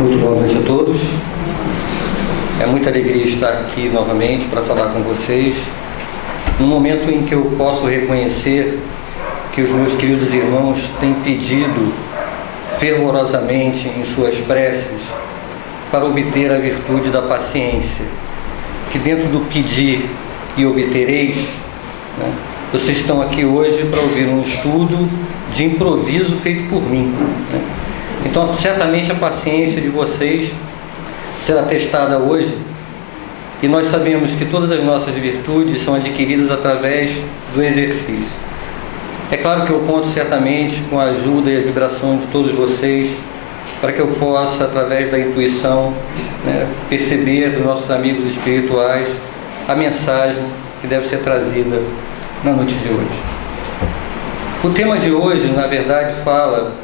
Muito boa noite a todos. É muita alegria estar aqui novamente para falar com vocês, num momento em que eu posso reconhecer que os meus queridos irmãos têm pedido fervorosamente em suas preces para obter a virtude da paciência, que dentro do pedir e obtereis, né, vocês estão aqui hoje para ouvir um estudo de improviso feito por mim, né? Então, certamente a paciência de vocês será testada hoje, e nós sabemos que todas as nossas virtudes são adquiridas através do exercício. É claro que eu conto certamente com a ajuda e a vibração de todos vocês, para que eu possa, através da intuição, né, perceber dos nossos amigos espirituais a mensagem que deve ser trazida na noite de hoje. O tema de hoje, na verdade, fala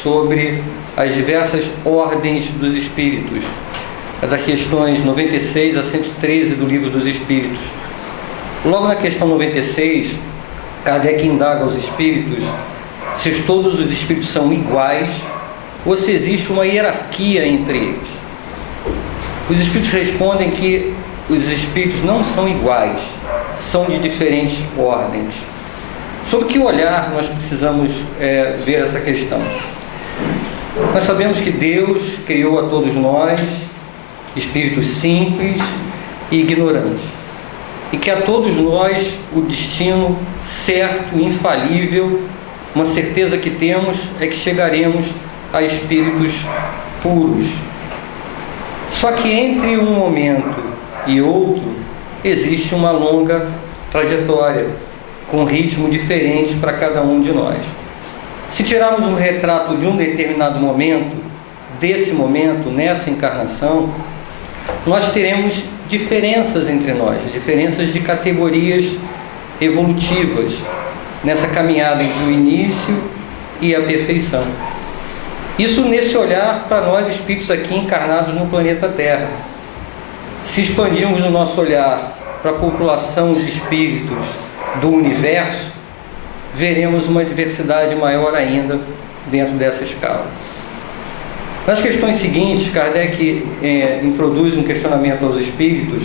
sobre as diversas ordens dos espíritos, das questões 96 a 113 do Livro dos Espíritos. Logo na questão 96, Kardec indaga aos espíritos se todos os espíritos são iguais ou se existe uma hierarquia entre eles. Os espíritos respondem que os espíritos não são iguais, são de diferentes ordens. Sob que olhar nós precisamos ver essa questão? Nós sabemos que Deus criou a todos nós espíritos simples e ignorantes, e que a todos nós o destino certo, infalível, uma certeza que temos é que chegaremos a espíritos puros. Só que entre um momento e outro existe uma longa trajetória, com ritmo diferente para cada um de nós. Se tirarmos um retrato de um determinado momento, desse momento, nessa encarnação, nós teremos diferenças entre nós, diferenças de categorias evolutivas, nessa caminhada entre o início e a perfeição. Isso nesse olhar para nós espíritos aqui encarnados no planeta Terra. Se expandirmos o nosso olhar para a população de espíritos do universo, veremos uma diversidade maior ainda dentro dessa escala. Nas questões seguintes, Kardec introduz um questionamento aos espíritos,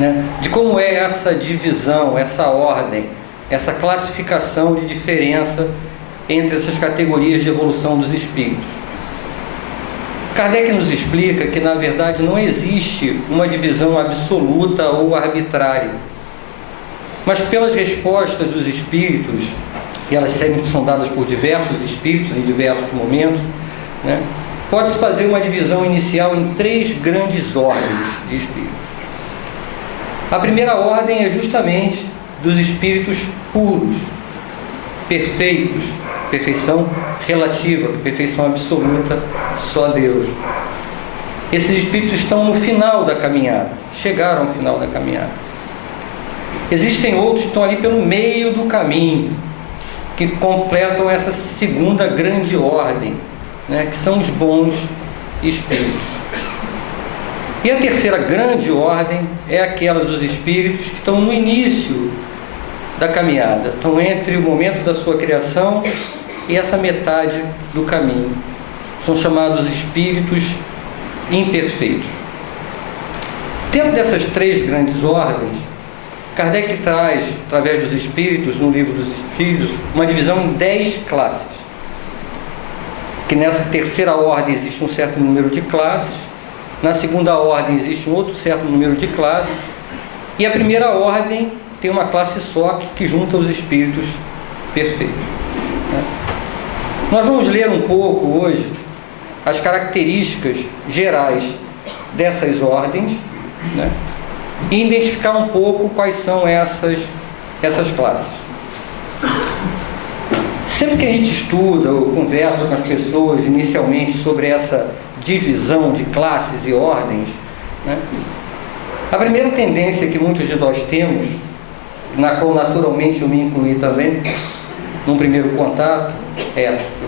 né, de como é essa divisão, essa ordem, essa classificação de diferença entre essas categorias de evolução dos espíritos. Kardec nos explica que, na verdade, não existe uma divisão absoluta ou arbitrária, mas pelas respostas dos espíritos, e elas sempre são dadas por diversos espíritos em diversos momentos, né, pode-se fazer uma divisão inicial em 3 grandes ordens de espíritos. A primeira ordem é justamente dos espíritos puros, perfeitos, perfeição relativa, perfeição absoluta, só Deus. Esses espíritos estão no final da caminhada, chegaram ao final da caminhada. Existem outros que estão ali pelo meio do caminho, que completam essa segunda grande ordem, né, que são os bons espíritos. E a terceira grande ordem é aquela dos espíritos que estão no início da caminhada, estão entre o momento da sua criação e essa metade do caminho. São chamados espíritos imperfeitos. Dentro dessas 3 grandes ordens, Kardec traz, através dos espíritos, no Livro dos Espíritos, uma divisão em 10 classes. Que nessa terceira ordem existe um certo número de classes, na segunda ordem existe um outro certo número de classes, e a primeira ordem tem uma classe só que junta os espíritos perfeitos. Nós vamos ler um pouco hoje as características gerais dessas ordens, né, e identificar um pouco quais são essas classes. Sempre que a gente estuda ou conversa com as pessoas inicialmente sobre essa divisão de classes e ordens, né, a primeira tendência que muitos de nós temos, na qual naturalmente eu me incluí também, num primeiro contato,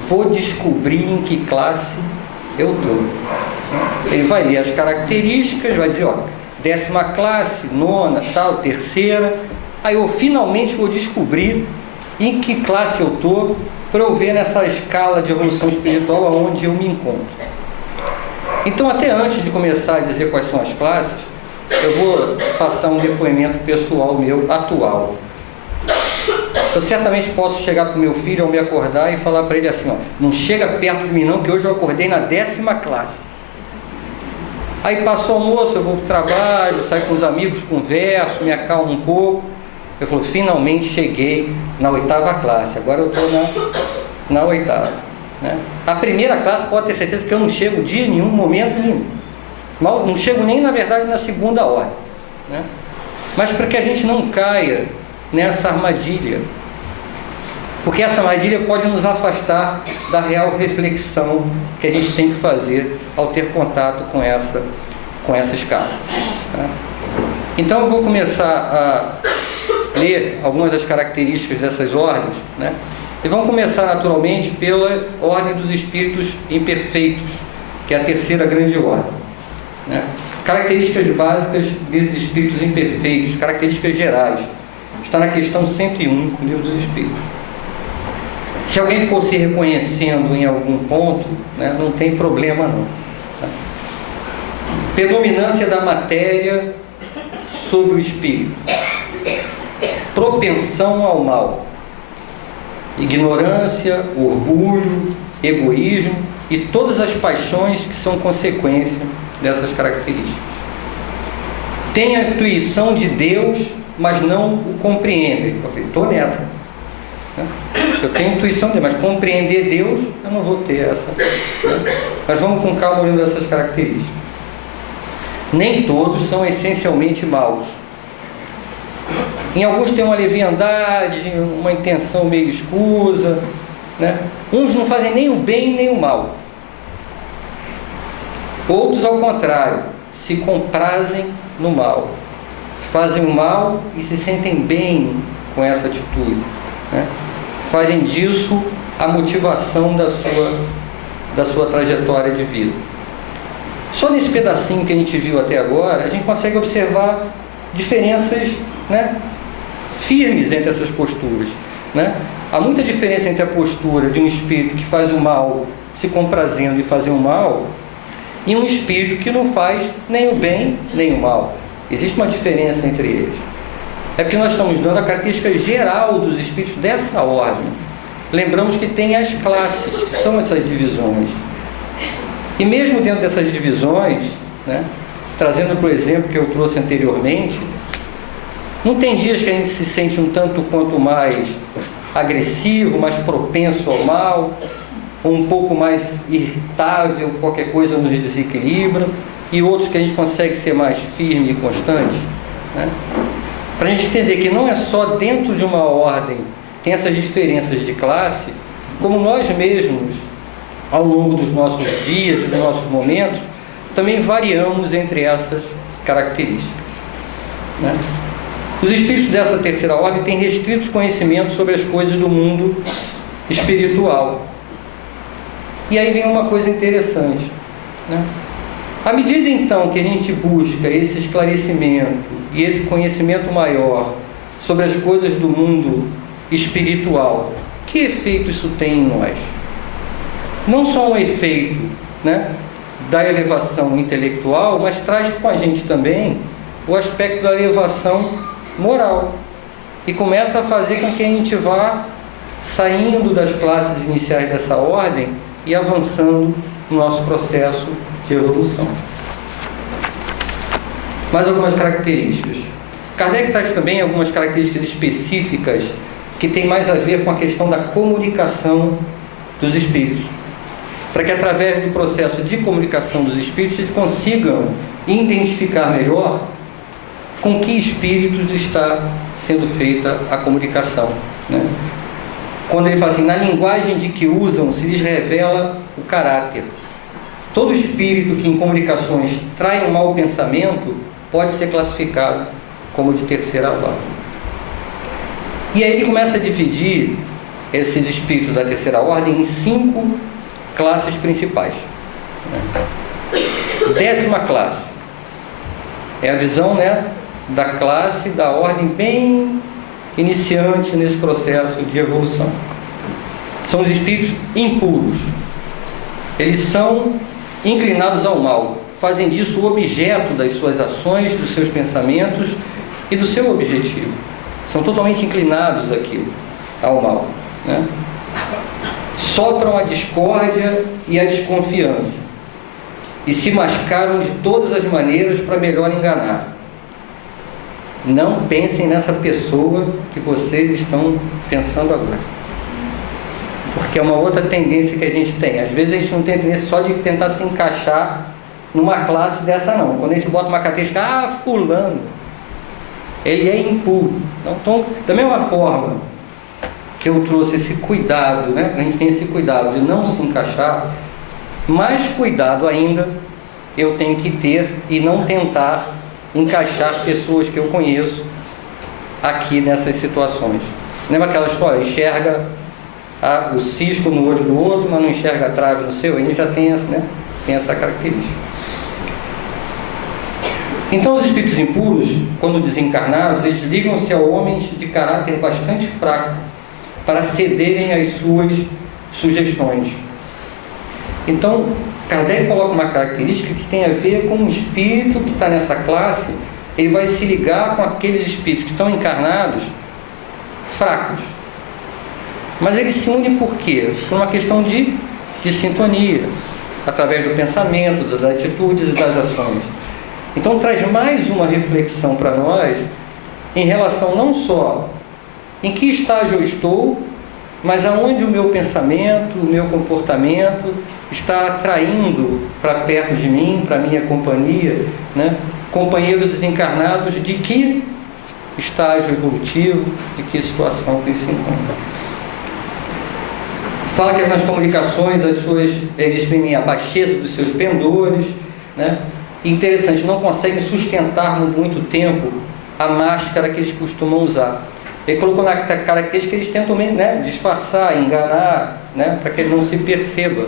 vou descobrir em que classe eu estou. Ele vai ler as características, vai dizer, 10ª classe, 9ª, tal, terceira, aí eu finalmente vou descobrir em que classe eu estou, para eu ver nessa escala de evolução espiritual aonde eu me encontro. Então, até antes de começar a dizer quais são as classes, eu vou passar um depoimento pessoal meu atual. Eu certamente posso chegar para o meu filho ao me acordar e falar para ele assim, ó, não chega perto de mim não, que hoje eu acordei na 10ª classe. Aí passou o almoço, eu vou para o trabalho, saio com os amigos, converso, me acalmo um pouco. Eu falo, finalmente cheguei na 8ª classe, agora eu estou na 8ª. Né? A primeira classe pode ter certeza que eu não chego dia nenhum, momento nenhum. Não chego nem, na verdade, na 2ª ordem. Né? Mas para que a gente não caia nessa armadilha, porque essa armadilha pode nos afastar da real reflexão que a gente tem que fazer ao ter contato com essa escala. Tá? Então eu vou começar a ler algumas das características dessas ordens, né? E vamos começar naturalmente pela ordem dos espíritos imperfeitos, que é a 3ª grande ordem. Né? Características básicas desses espíritos imperfeitos, características gerais. Está na questão 101 do Livro dos Espíritos. Se alguém for se reconhecendo em algum ponto, né, não tem problema não. Tá? Predominância da matéria sobre o espírito. Propensão ao mal. Ignorância, orgulho, egoísmo e todas as paixões que são consequência dessas características. Tem a intuição de Deus, mas não o compreende. Eu falei, estou nessa. Eu tenho intuição de Deus, mas compreender Deus, eu não vou ter essa. Né? Mas vamos com calma olhando essas características. Nem todos são essencialmente maus. Em alguns tem uma leviandade, uma intenção meio escusa, né? Uns não fazem nem o bem nem o mal. Outros, ao contrário, se comprazem no mal. Fazem o mal e se sentem bem com essa atitude. Né? Fazem disso a motivação da sua trajetória de vida. Só nesse pedacinho que a gente viu até agora, a gente consegue observar diferenças, né, firmes entre essas posturas. Né? Há muita diferença entre a postura de um espírito que faz o mal se comprazendo e fazer o mal e um espírito que não faz nem o bem nem o mal. Existe uma diferença entre eles. É porque nós estamos dando a característica geral dos espíritos dessa ordem. Lembramos que tem as classes, que são essas divisões. E mesmo dentro dessas divisões, né, trazendo para o exemplo que eu trouxe anteriormente, não tem dias que a gente se sente um tanto quanto mais agressivo, mais propenso ao mal, ou um pouco mais irritável, qualquer coisa nos desequilibra, e outros que a gente consegue ser mais firme e constante. Né? Para a gente entender que não é só dentro de uma ordem tem essas diferenças de classe, como nós mesmos, ao longo dos nossos dias e dos nossos momentos, também variamos entre essas características. Né? Os espíritos dessa 3ª ordem têm restritos conhecimentos sobre as coisas do mundo espiritual. E aí vem uma coisa interessante. Né? À medida então que a gente busca esse esclarecimento e esse conhecimento maior sobre as coisas do mundo espiritual, que efeito isso tem em nós? Não só um efeito, né, da elevação intelectual, mas traz com a gente também o aspecto da elevação moral. E começa a fazer com que a gente vá saindo das classes iniciais dessa ordem e avançando no nosso processo de evolução. Mais algumas características. Kardec traz também algumas características específicas que têm mais a ver com a questão da comunicação dos espíritos, para que através do processo de comunicação dos espíritos eles consigam identificar melhor com que espíritos está sendo feita a comunicação. Né? Quando ele fala assim, na linguagem de que usam se lhes revela o caráter. Todo espírito que em comunicações trai um mau pensamento pode ser classificado como de 3ª ordem. E aí ele começa a dividir esses espíritos da 3ª ordem em 5 classes principais. 10ª classe é a visão, né, da classe, da ordem bem iniciante nesse processo de evolução. São os espíritos impuros. Eles são inclinados ao mal. Fazem disso o objeto das suas ações, dos seus pensamentos e do seu objetivo. São totalmente inclinados àquilo, ao mal, né? Sopram a discórdia e a desconfiança e se mascaram de todas as maneiras para melhor enganar. Não pensem nessa pessoa que vocês estão pensando agora, porque é uma outra tendência que a gente tem. Às vezes a gente não tem tendência só de tentar se encaixar numa classe dessa, não. Quando a gente bota uma característica, fulano, ele é impuro. Então, da mesma forma que eu trouxe esse cuidado, né? A gente tem esse cuidado de não se encaixar, mais cuidado ainda eu tenho que ter e não tentar encaixar pessoas que eu conheço aqui nessas situações. Lembra aquela história? Enxerga o cisco no olho do outro, mas não enxerga a trave no seu. Ele já tem essa, né? Tem essa característica. Então, os espíritos impuros, quando desencarnados, eles ligam-se a homens de caráter bastante fraco para cederem às suas sugestões. Então, Kardec coloca uma característica que tem a ver com o espírito que está nessa classe. Ele vai se ligar com aqueles espíritos que estão encarnados fracos. Mas ele se une por quê? Por uma questão de sintonia, através do pensamento, das atitudes e das ações. Então traz mais uma reflexão para nós em relação não só em que estágio eu estou, mas aonde o meu pensamento, o meu comportamento está atraindo para perto de mim, para minha companhia, né? Companheiros desencarnados de que estágio evolutivo, de que situação que se encontra. Fala que nas comunicações eles exprimem a baixeza dos seus pendores, né? Interessante, não conseguem sustentar por muito tempo a máscara que eles costumam usar. Ele colocou na característica que eles tentam, né, disfarçar, enganar, né, para que eles não se percebam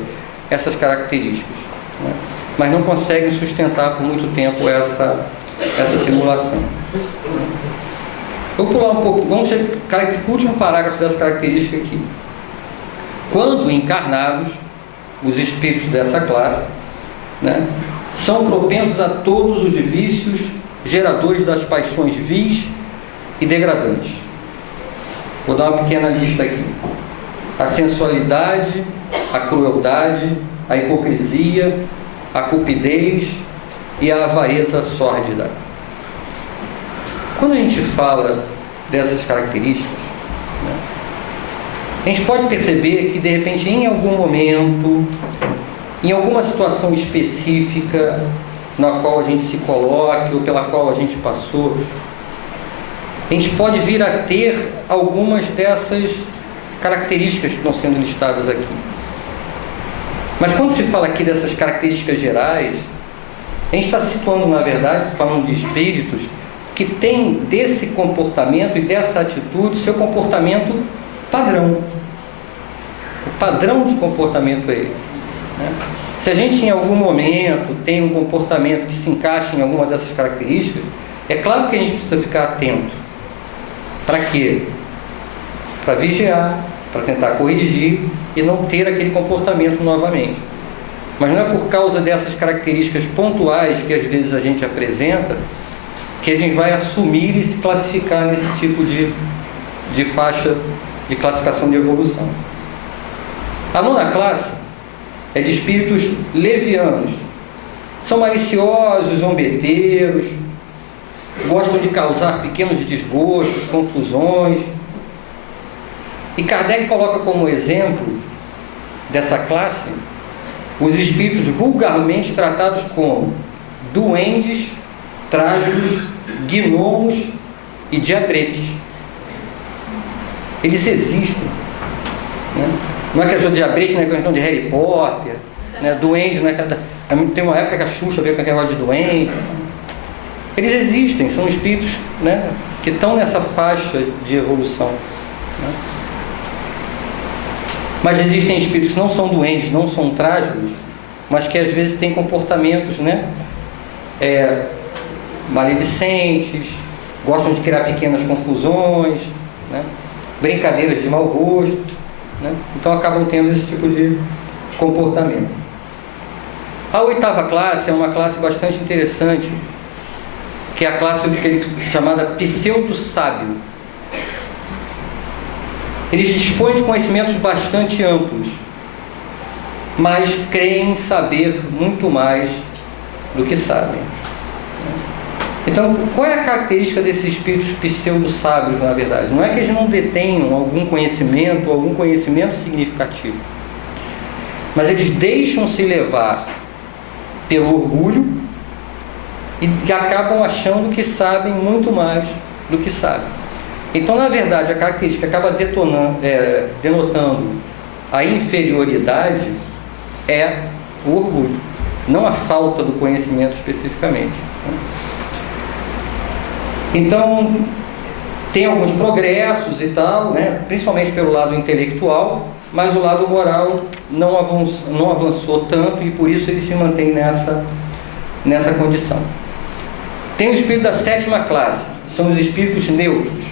essas características, né? Mas não conseguem sustentar por muito tempo essa simulação. Vou pular um pouco, vamos chegar no último parágrafo dessa característica aqui. Quando encarnados, os espíritos dessa classe, né, são propensos a todos os vícios geradores das paixões vis e degradantes. Vou dar uma pequena lista aqui: a sensualidade, a crueldade, a hipocrisia, a cupidez e a avareza sórdida. Quando a gente fala dessas características, né, a gente pode perceber que, de repente, em algum momento, em alguma situação específica na qual a gente se coloque ou pela qual a gente passou, a gente pode vir a ter algumas dessas características que estão sendo listadas aqui. Mas quando se fala aqui dessas características gerais, a gente está situando, na verdade, falando de espíritos que têm desse comportamento e dessa atitude seu comportamento padrão. O padrão de comportamento é esse, né? Se a gente em algum momento tem um comportamento que se encaixa em alguma dessas características, é claro que a gente precisa ficar atento. Para quê? Para vigiar, para tentar corrigir e não ter aquele comportamento novamente. Mas não é por causa dessas características pontuais que às vezes a gente apresenta que a gente vai assumir e se classificar nesse tipo de faixa de classificação de evolução. A nona classe é de espíritos levianos. São maliciosos, zombeteiros, gostam de causar pequenos desgostos, confusões. E Kardec coloca como exemplo dessa classe os espíritos vulgarmente tratados como duendes, trágicos, gnomos e diabretes. Eles existem, né? Não é questão de diabrete, não é questão de Harry Potter, né? Duende, não é cada... Tem uma época que a Xuxa veio com aquele negócio de duende. Eles existem, são espíritos, né, que estão nessa faixa de evolução, né? Mas existem espíritos que não são doentes, não são trágicos, mas que às vezes têm comportamentos, né, maledicentes, gostam de criar pequenas confusões, né, brincadeiras de mau gosto, né? Então acabam tendo esse tipo de comportamento. A oitava classe é uma classe bastante interessante, que é a classe chamada pseudo-sábio. Eles dispõem de conhecimentos bastante amplos, mas creem saber muito mais do que sabem. Então, qual é a característica desses espíritos pseudo-sábios, na verdade? Não é que eles não detenham algum conhecimento significativo, mas eles deixam-se levar pelo orgulho e acabam achando que sabem muito mais do que sabem. Então, na verdade, a característica que acaba denotando a inferioridade é o orgulho, não a falta do conhecimento especificamente. Então, tem alguns progressos e tal, né? Principalmente pelo lado intelectual, mas o lado moral não avançou tanto e por isso ele se mantém nessa condição. Tem o espírito da sétima classe, são os espíritos neutros.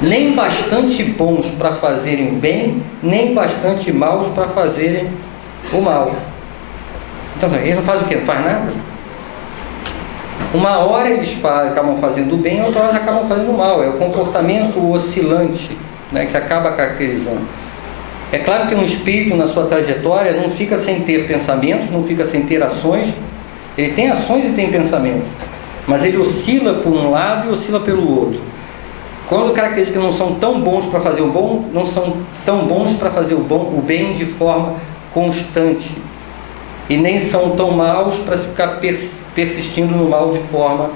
Nem bastante bons para fazerem o bem, nem bastante maus para fazerem o mal. Então, eles não fazem o quê? Não faz nada? Uma hora eles acabam fazendo o bem, outra hora acabam fazendo o mal. É o comportamento oscilante, né, que acaba caracterizando. É claro que um espírito na sua trajetória não fica sem ter pensamentos, não fica sem ter ações. Ele tem ações e tem pensamento, mas ele oscila por um lado e oscila pelo outro. Quando características não são tão bons para fazer o bom, não são tão bons para fazer o bem de forma constante. E nem são tão maus para ficar persistindo no mal de forma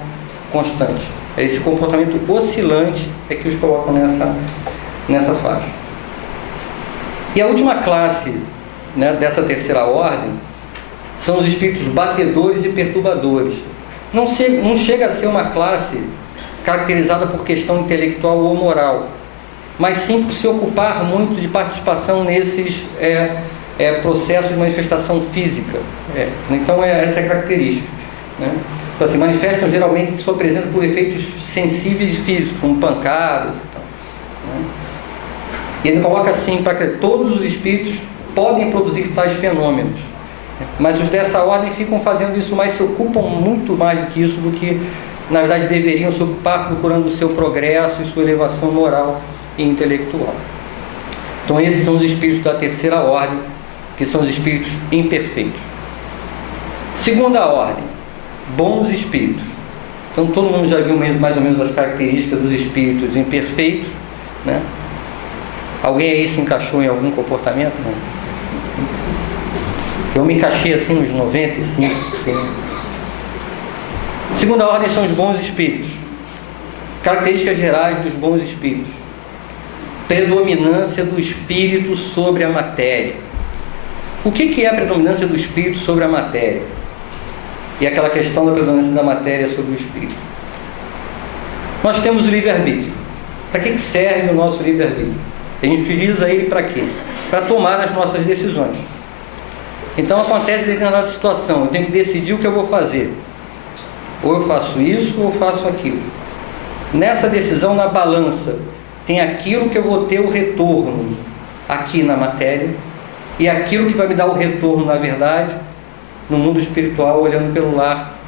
constante. Esse comportamento oscilante é que os colocam nessa faixa. E a última classe, né, dessa terceira ordem são os espíritos batedores e perturbadores. Não chega a ser uma classe caracterizada por questão intelectual ou moral, mas sim por se ocupar muito de participação nesses processos de manifestação física. Então, essa é a característica. Né? Então, assim, manifestam geralmente sua presença por efeitos sensíveis e físicos, como pancadas e tal. Né? E ele coloca assim, para que todos os espíritos podem produzir tais fenômenos, mas os dessa ordem ficam fazendo isso mais, se ocupam muito mais do que isso, do que na verdade deveriam se ocupar procurando o seu progresso e sua elevação moral e intelectual. Então esses são os espíritos da terceira ordem, que são os espíritos imperfeitos. Segunda ordem, bons espíritos. Então todo mundo já viu mais ou menos as características dos espíritos imperfeitos, né? Alguém aí se encaixou em algum comportamento? Não? Eu me encaixei assim uns 95, sim. Segunda ordem são os bons espíritos. Características gerais dos bons espíritos: predominância do espírito sobre a matéria. O que é a predominância do espírito sobre a matéria? E aquela questão da predominância da matéria sobre o espírito. Nós temos o livre-arbítrio. Para que serve o nosso livre-arbítrio? A gente utiliza ele para quê? Para tomar as nossas decisões. Então acontece determinada situação, eu tenho que decidir o que eu vou fazer. Ou eu faço isso ou eu faço aquilo. Nessa decisão, na balança, tem aquilo que eu vou ter o retorno aqui na matéria e aquilo que vai me dar o retorno, na verdade, no mundo espiritual, olhando pelo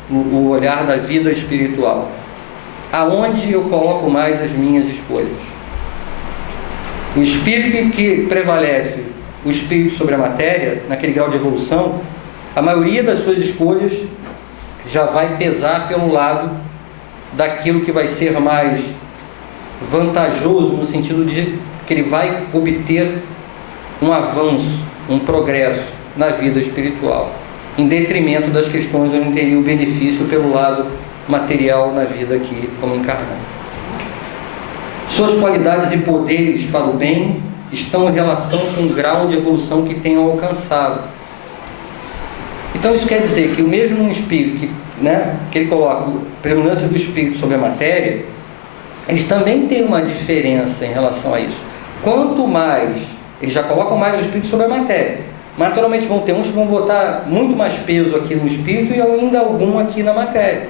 o olhar da vida espiritual. Aonde eu coloco mais as minhas escolhas? O espírito que prevalece, o espírito sobre a matéria, naquele grau de evolução, a maioria das suas escolhas já vai pesar pelo lado daquilo que vai ser mais vantajoso, no sentido de que ele vai obter um avanço, um progresso na vida espiritual, em detrimento das questões onde teria o benefício pelo lado material na vida aqui como encarnado. Suas qualidades e poderes para o bem estão em relação com o grau de evolução que tenham alcançado. Então isso quer dizer que o mesmo espírito que ele coloca a predominância do espírito sobre a matéria, eles também têm uma diferença em relação a isso. Quanto mais, eles já colocam mais o espírito sobre a matéria, naturalmente vão ter uns que vão botar muito mais peso aqui no espírito e ainda algum aqui na matéria.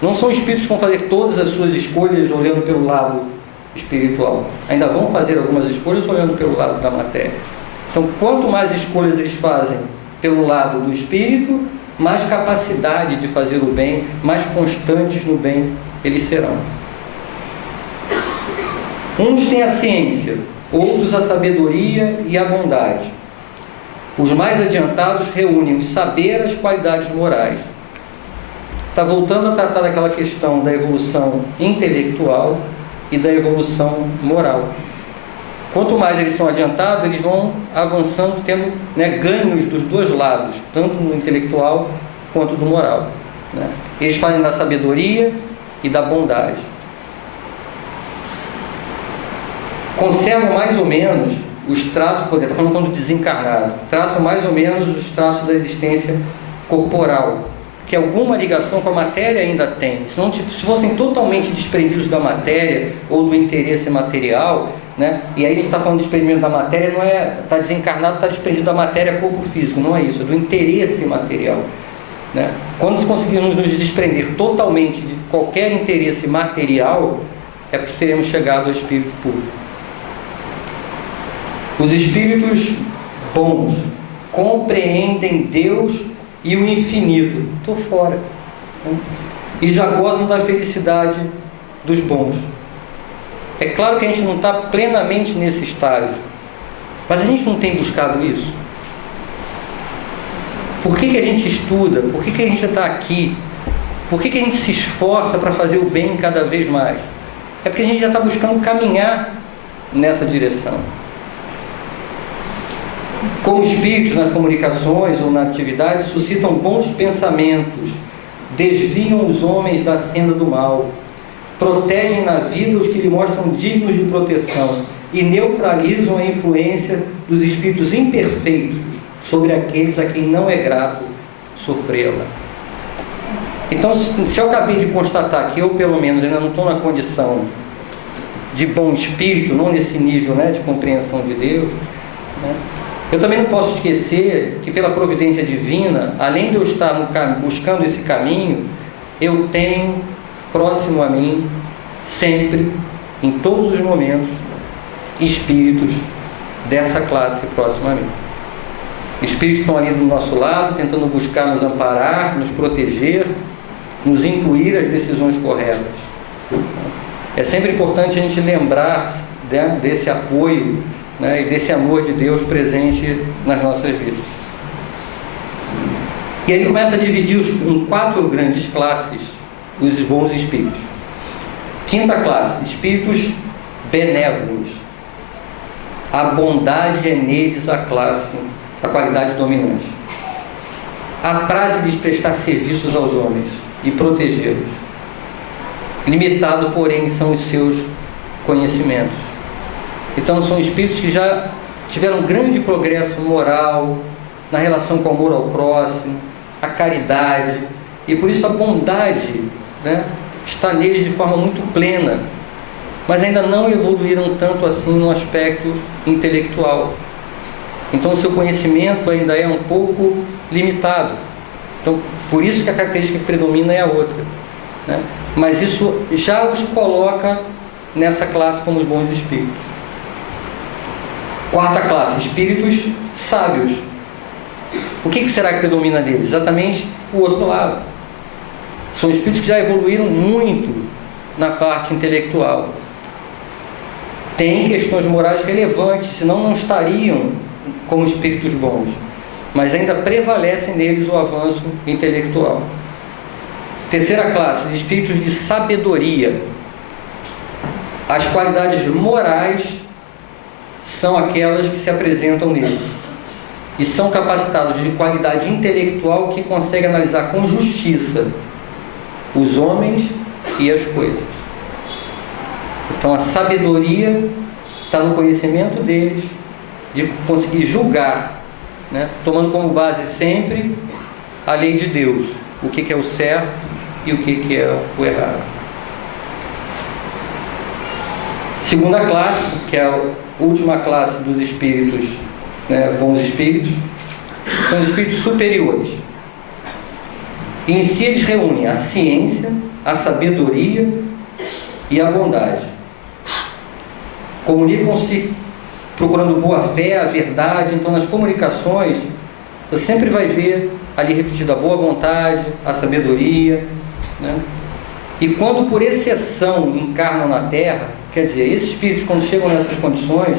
Não são espíritos que vão fazer todas as suas escolhas olhando pelo lado espiritual. Ainda vão fazer algumas escolhas olhando pelo lado da matéria. Então, quanto mais escolhas eles fazem pelo lado do espírito, mais capacidade de fazer o bem, mais constantes no bem eles serão. Uns têm a ciência, outros a sabedoria e a bondade. Os mais adiantados reúnem o saber às qualidades morais. Está voltando a tratar daquela questão da evolução intelectual e da evolução moral. Quanto mais eles são adiantados, eles vão avançando, tendo, né, ganhos dos dois lados, tanto no intelectual quanto no moral, né? Eles fazem da sabedoria e da bondade. Conservam mais ou menos os traços, está falando do desencarnado, traçam mais ou menos os traços da existência corporal, que alguma ligação com a matéria ainda tem. Se fossem totalmente desprendidos da matéria ou do interesse material, né? E aí a gente está falando de desprendimento da matéria, não é está desencarnado, está desprendido da matéria, corpo físico, não é isso, é do interesse material, né? Quando conseguirmos nos desprender totalmente de qualquer interesse material, é porque teremos chegado ao espírito puro. Os espíritos bons compreendem Deus e o infinito, estou fora, né? E já gozam da felicidade dos bons. É claro que a gente não está plenamente nesse estágio, mas a gente não tem buscado isso. Por que a gente estuda? Por que a gente está aqui? Por que a gente se esforça para fazer o bem cada vez mais? É porque a gente já está buscando caminhar nessa direção. Como espíritos nas comunicações ou na atividade, suscitam bons pensamentos, desviam os homens da senda do mal, protegem na vida os que lhe mostram dignos de proteção e neutralizam a influência dos espíritos imperfeitos sobre aqueles a quem não é grato sofrê-la. Então, se eu acabei de constatar que eu, pelo menos, ainda não estou na condição de bom espírito, não nesse nível, né, de compreensão de Deus, né, eu também não posso esquecer que, pela providência divina, além de eu estar buscando esse caminho, eu tenho próximo a mim, sempre, em todos os momentos, espíritos dessa classe próximo a mim. Espíritos estão ali do nosso lado, tentando buscar nos amparar, nos proteger, nos intuir as decisões corretas. É sempre importante a gente lembrar, né, desse apoio, né, e desse amor de Deus presente nas nossas vidas. E ele começa a dividir em 4 grandes classes os bons espíritos. Quinta classe, espíritos benévolos. A bondade é neles a qualidade dominante. Apraz-lhes prestar serviços aos homens e protegê-los. Limitado, porém, são os seus conhecimentos. Então, são espíritos que já tiveram grande progresso moral, na relação com o amor ao próximo, a caridade, e por isso a bondade, né, está neles de forma muito plena, mas ainda não evoluíram tanto assim no aspecto intelectual. Então, o seu conhecimento ainda é um pouco limitado. Então, por isso que a característica que predomina é a outra, né? Mas isso já os coloca nessa classe como os bons espíritos. Quarta classe, espíritos sábios. O que será que predomina deles? Exatamente o outro lado. São espíritos que já evoluíram muito na parte intelectual. Têm questões morais relevantes, senão não estariam como espíritos bons. Mas ainda prevalece neles o avanço intelectual. Terceira classe, espíritos de sabedoria. As qualidades morais são aquelas que se apresentam nele. E são capacitados de qualidade intelectual que consegue analisar com justiça os homens e as coisas. Então a sabedoria está no conhecimento deles, de conseguir julgar, né, tomando como base sempre a lei de Deus, o que é o certo e o que é o errado. Segunda classe, que é a última classe dos espíritos, né, bons espíritos, são os espíritos superiores. E em si eles reúnem a ciência, a sabedoria e a bondade. Comunicam-se procurando boa fé, a verdade. Então, nas comunicações, você sempre vai ver ali refletida a boa vontade, a sabedoria, né? E quando por exceção encarnam na Terra, quer dizer, esses espíritos quando chegam nessas condições,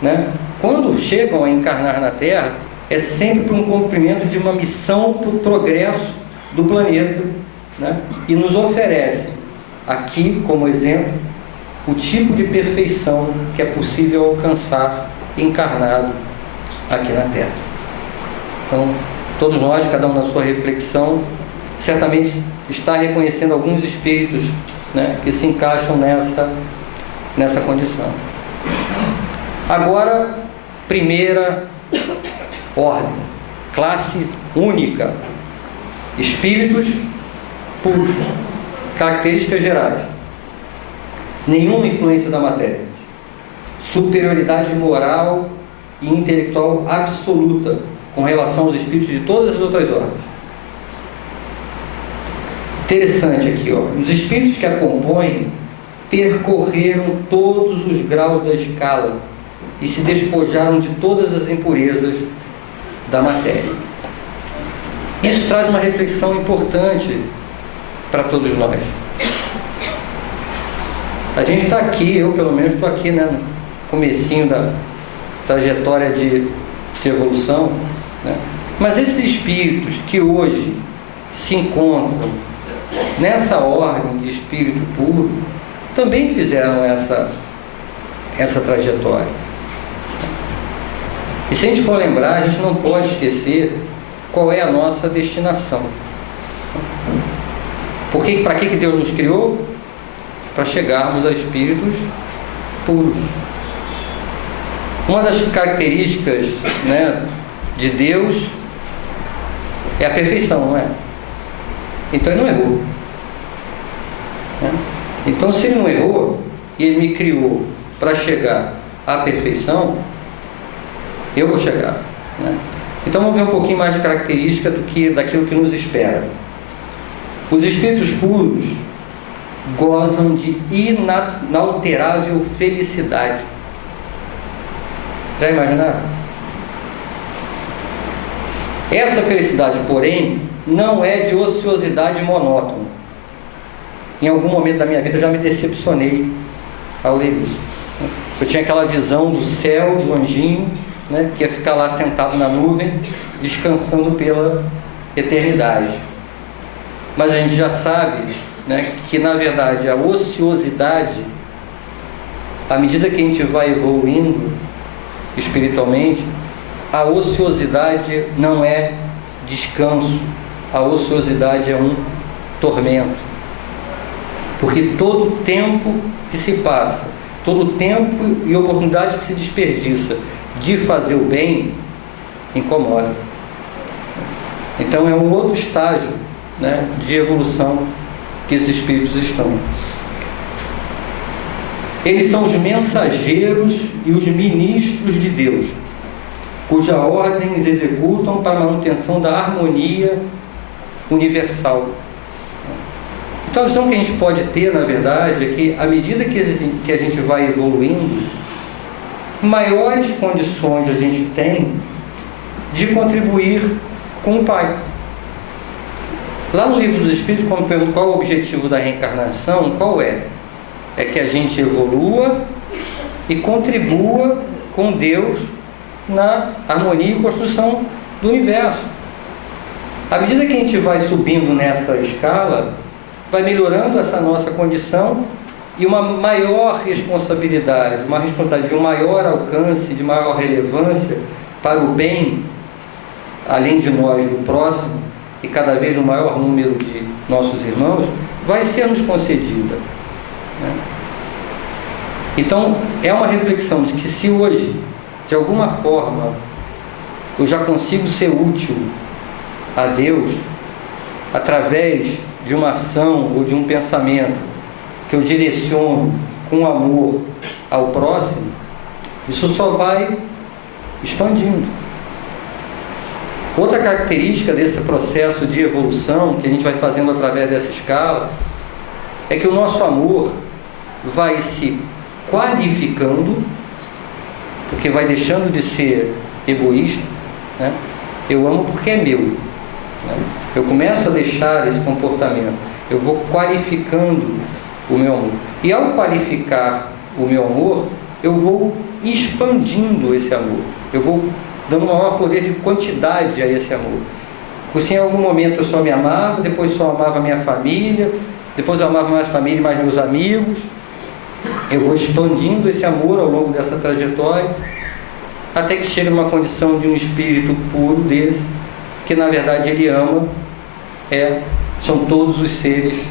né, quando chegam a encarnar na Terra, é sempre para um cumprimento de uma missão para o progresso do planeta, né? E nos oferece aqui, como exemplo, o tipo de perfeição que é possível alcançar encarnado aqui na Terra. Então, todos nós, cada um na sua reflexão, certamente está reconhecendo alguns espíritos, né, que se encaixam nessa condição. Agora, primeira ordem, classe única, espíritos puros, características gerais, nenhuma influência da matéria, superioridade moral e intelectual absoluta com relação aos espíritos de todas as outras ordens. Interessante aqui, ó, os espíritos que a compõem percorreram todos os graus da escala e se despojaram de todas as impurezas da matéria. Isso traz uma reflexão importante para todos nós. A gente está aqui, eu pelo menos estou aqui, né, no comecinho da trajetória de evolução, né? Mas esses espíritos que hoje se encontram nessa ordem de espírito puro também fizeram essa trajetória. E se a gente for lembrar, a gente não pode esquecer qual é a nossa destinação. Porque para que Deus nos criou? Para chegarmos a espíritos puros. Uma das características, né, de Deus é a perfeição, não é? Então ele não errou, né? Então se ele não errou e ele me criou para chegar à perfeição, eu vou chegar, né? Então vamos ver um pouquinho mais de característica daquilo que nos espera. Os espíritos puros gozam de inalterável felicidade. Já imaginaram? Essa felicidade, porém, não é de ociosidade monótona. Em algum momento da minha vida eu já me decepcionei ao ler isso. Eu tinha aquela visão do céu, do anjinho, né, que ia ficar lá sentado na nuvem, descansando pela eternidade. Mas a gente já sabe, né, que na verdade a ociosidade, à medida que a gente vai evoluindo espiritualmente, a ociosidade não é descanso, a ociosidade é um tormento. Porque todo tempo que se passa, todo tempo e oportunidade que se desperdiça de fazer o bem, incomoda. Então é um outro estágio, né, de evolução que esses espíritos estão. Eles são os mensageiros e os ministros de Deus, cuja ordem eles executam para a manutenção da harmonia universal. Então a visão que a gente pode ter, na verdade, é que à medida que a gente vai evoluindo, maiores condições a gente tem de contribuir com o Pai. Lá no Livro dos Espíritos, quando perguntam qual é o objetivo da reencarnação, qual é? É que a gente evolua e contribua com Deus na harmonia e construção do universo. À medida que a gente vai subindo nessa escala, vai melhorando essa nossa condição e uma maior responsabilidade, uma responsabilidade de um maior alcance, de maior relevância para o bem, além de nós, do próximo, e cada vez um maior número de nossos irmãos, vai ser nos concedida, né? Então, é uma reflexão de que se hoje, de alguma forma, eu já consigo ser útil a Deus, através de uma ação ou de um pensamento que eu direciono com amor ao próximo, isso só vai expandindo. Outra característica desse processo de evolução que a gente vai fazendo através dessa escala é que o nosso amor vai se qualificando, porque vai deixando de ser egoísta, né? Eu amo porque é meu, né? Eu começo a deixar esse comportamento, eu vou qualificando o meu amor. E ao qualificar o meu amor, eu vou expandindo esse amor. Eu vou dando maior poder de quantidade a esse amor. Porque se em algum momento eu só me amava, depois só amava minha família, depois eu amava mais família e mais meus amigos, eu vou expandindo esse amor ao longo dessa trajetória, até que chega numa condição de um espírito puro desse, que na verdade ele ama, são todos os seres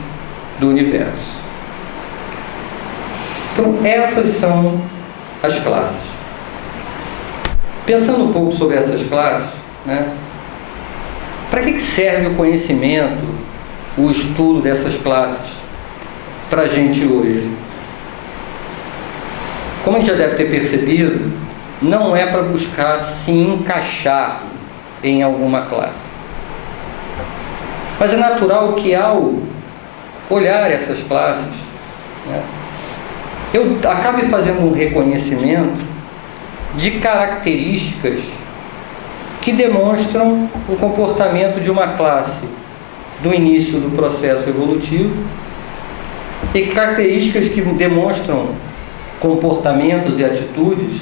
do universo. Então essas são as classes. Pensando um pouco sobre essas classes, né, para que serve o conhecimento, o estudo dessas classes para a gente hoje? Como a gente já deve ter percebido, não é para buscar se encaixar em alguma classe. Mas é natural que ao olhar essas classes, né, eu acabe fazendo um reconhecimento de características que demonstram o comportamento de uma classe do início do processo evolutivo e características que demonstram comportamentos e atitudes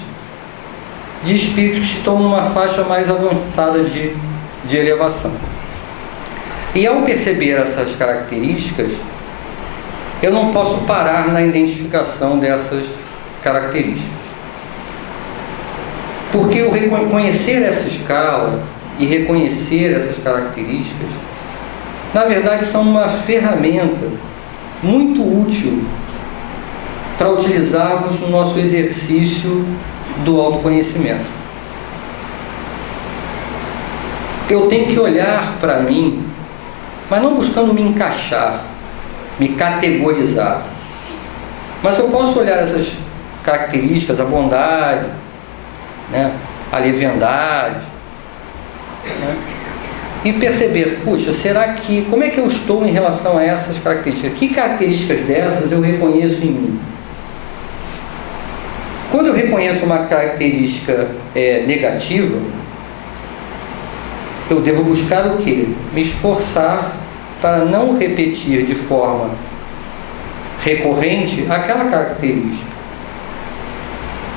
de espíritos que estão numa faixa mais avançada de elevação. E ao perceber essas características, eu não posso parar na identificação dessas características. Porque o reconhecer essa escala e reconhecer essas características, na verdade, são uma ferramenta muito útil para utilizarmos no nosso exercício do autoconhecimento. Eu tenho que olhar para mim, mas não buscando me encaixar, me categorizar. Mas eu posso olhar essas características, a bondade, né, a leviandade, né, e perceber, puxa, como é que eu estou em relação a essas características? Que características dessas eu reconheço em mim? Quando eu reconheço uma característica negativa, eu devo buscar o quê? Me esforçar para não repetir de forma recorrente aquela característica.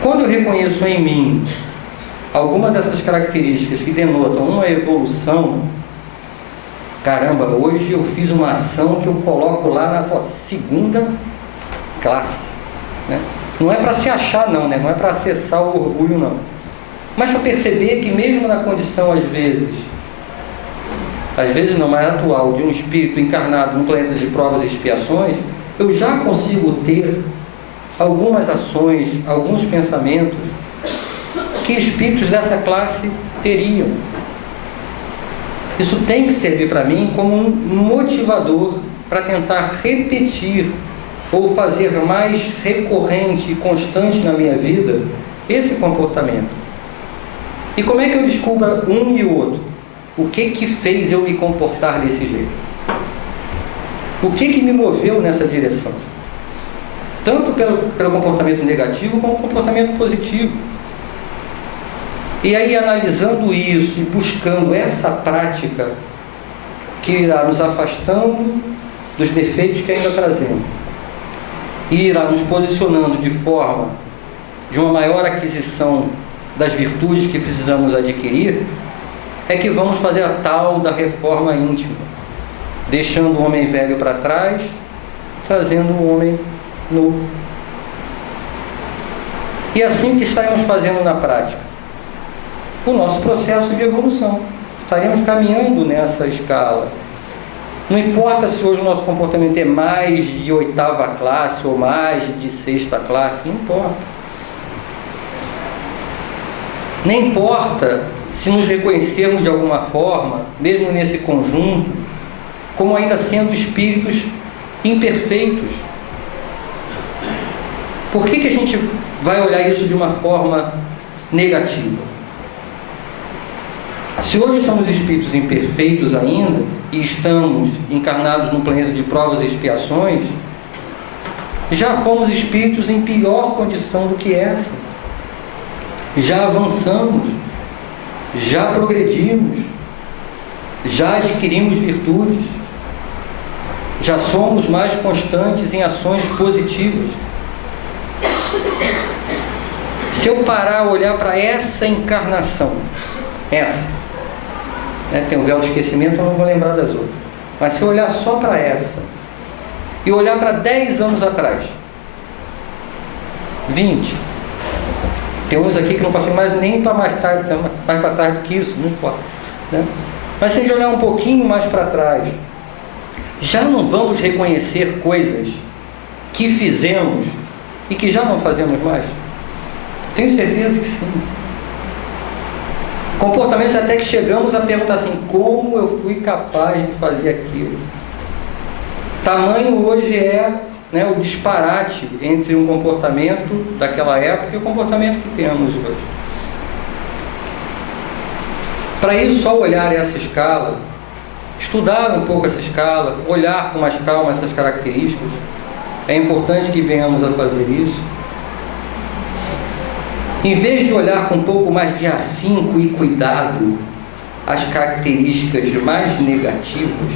Quando eu reconheço em mim alguma dessas características que denotam uma evolução, caramba, hoje eu fiz uma ação que eu coloco lá na sua segunda classe, né? Não é para se achar não, né? Não é para acessar o orgulho não, mas para perceber que mesmo na condição às vezes não mais atual, de um espírito encarnado num planeta de provas e expiações, eu já consigo ter algumas ações, alguns pensamentos que espíritos dessa classe teriam. Isso tem que servir para mim como um motivador para tentar repetir ou fazer mais recorrente e constante na minha vida esse comportamento. E como é que eu descubro um e o outro? O que fez eu me comportar desse jeito? O que me moveu nessa direção? Tanto pelo comportamento negativo como comportamento positivo. E aí, analisando isso e buscando essa prática que irá nos afastando dos defeitos que ainda trazemos e irá nos posicionando de uma maior aquisição das virtudes que precisamos adquirir, é que vamos fazer a tal da reforma íntima, deixando o homem velho para trás, trazendo um homem novo. E assim que estaremos fazendo na prática o nosso processo de evolução, estaremos caminhando nessa escala. Não importa se hoje o nosso comportamento é mais de 8ª classe ou mais de 6ª classe, não importa. Nem importa se nos reconhecermos de alguma forma, mesmo nesse conjunto, como ainda sendo espíritos imperfeitos. Por que a gente vai olhar isso de uma forma negativa? Se hoje somos espíritos imperfeitos ainda e estamos encarnados no planeta de provas e expiações, já fomos espíritos em pior condição do que essa. Já avançamos já progredimos, já adquirimos virtudes, já somos mais constantes em ações positivas. Se eu parar a olhar para essa encarnação, tem o véu do esquecimento, eu não vou lembrar das outras, mas se eu olhar só para essa, e olhar para 10 anos atrás, 20, tem uns aqui que não passei mais nem para mais para trás do que isso, não importa, né? Mas se a gente olhar um pouquinho mais para trás, já não vamos reconhecer coisas que fizemos e que já não fazemos mais? Tenho certeza que sim. Comportamentos até que chegamos a perguntar assim: como eu fui capaz de fazer aquilo? Tamanho hoje é, o disparate entre um comportamento daquela época e o comportamento que temos hoje. Para isso, só olhar essa escala, estudar um pouco essa escala, olhar com mais calma essas características, é importante que venhamos a fazer isso. Em vez de olhar com um pouco mais de afinco e cuidado as características mais negativas,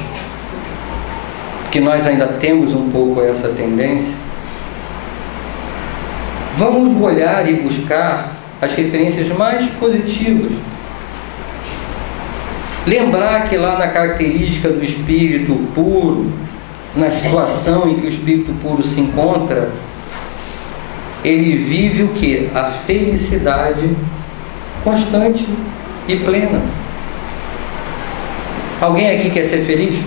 que nós ainda temos um pouco essa tendência, vamos olhar e buscar as referências mais positivas. Lembrar que lá na característica do espírito puro, na situação em que o espírito puro se encontra, ele vive o quê? A felicidade constante e plena. Alguém aqui quer ser feliz?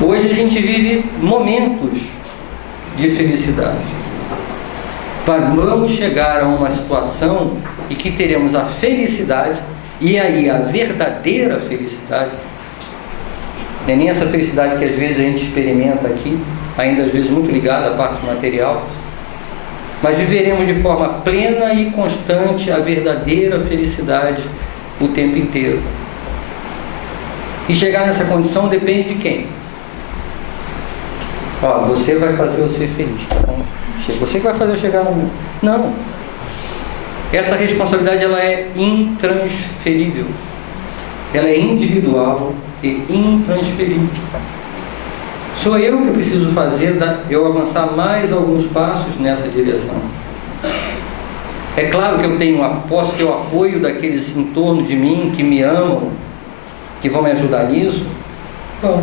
Hoje a gente vive momentos de felicidade. Vamos chegar a uma situação em que teremos a felicidade, e aí a verdadeira felicidade, não é nem essa felicidade que às vezes a gente experimenta aqui, ainda às vezes muito ligada à parte material, mas viveremos de forma plena e constante a verdadeira felicidade o tempo inteiro. E chegar nessa condição depende de quem? Você vai fazer eu ser feliz, tá bom? Você que vai fazer eu chegar no mundo. Não. Essa responsabilidade, ela é intransferível. Ela é individual e intransferível. Sou eu que preciso fazer eu avançar mais alguns passos nessa direção. É claro que posso ter o apoio daqueles em torno de mim que me amam, que vão me ajudar nisso. Bom,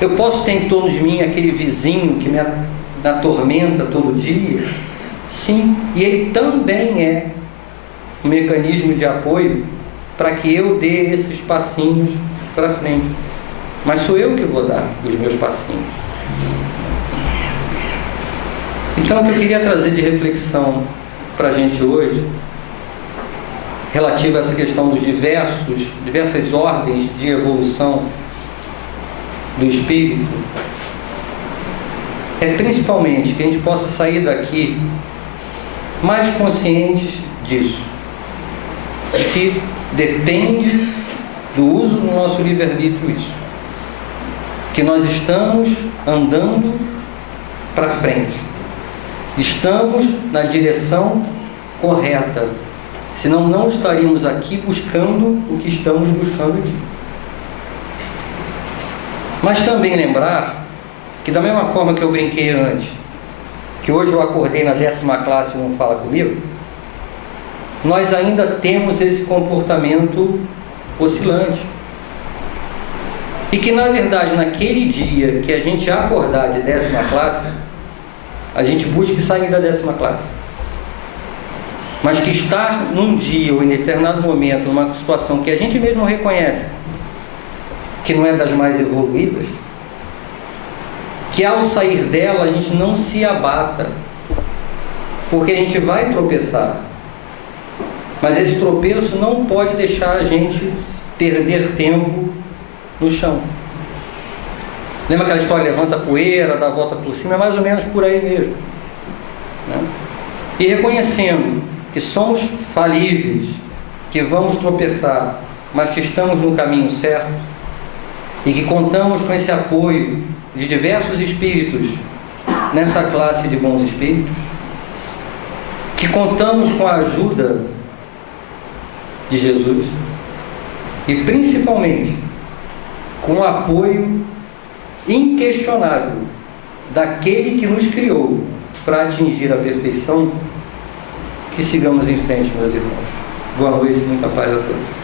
eu posso ter em torno de mim aquele vizinho que me atormenta todo dia. Sim, e ele também é um mecanismo de apoio para que eu dê esses passinhos para frente. Mas sou eu que vou dar os meus passinhos. Então, o que eu queria trazer de reflexão para a gente hoje, relativo a essa questão dos diversas ordens de evolução do espírito, é principalmente que a gente possa sair daqui mais conscientes disso, de que depende do uso do nosso livre-arbítrio isso, que nós estamos andando para frente, estamos na direção correta, senão não estaríamos aqui buscando o que estamos buscando aqui. Mas também lembrar que, da mesma forma que eu brinquei antes, que hoje eu acordei na 10ª classe e não fala comigo, nós ainda temos esse comportamento oscilante. E que, na verdade, naquele dia que a gente acordar de 10ª classe, a gente busque sair da 10ª classe. Mas que estar num dia ou em determinado momento, numa situação que a gente mesmo reconhece que não é das mais evoluídas, que ao sair dela a gente não se abata, porque a gente vai tropeçar, mas esse tropeço não pode deixar a gente perder tempo no chão. Lembra aquela história, levanta a poeira, dá a volta por cima? É mais ou menos por aí mesmo, né? E reconhecendo que somos falíveis, que vamos tropeçar, mas que estamos no caminho certo, e que contamos com esse apoio de diversos espíritos nessa classe de bons espíritos, que contamos com a ajuda de Jesus e, principalmente, com o apoio inquestionável daquele que nos criou para atingir a perfeição, que sigamos em frente, meus irmãos. Boa noite, muita paz a todos.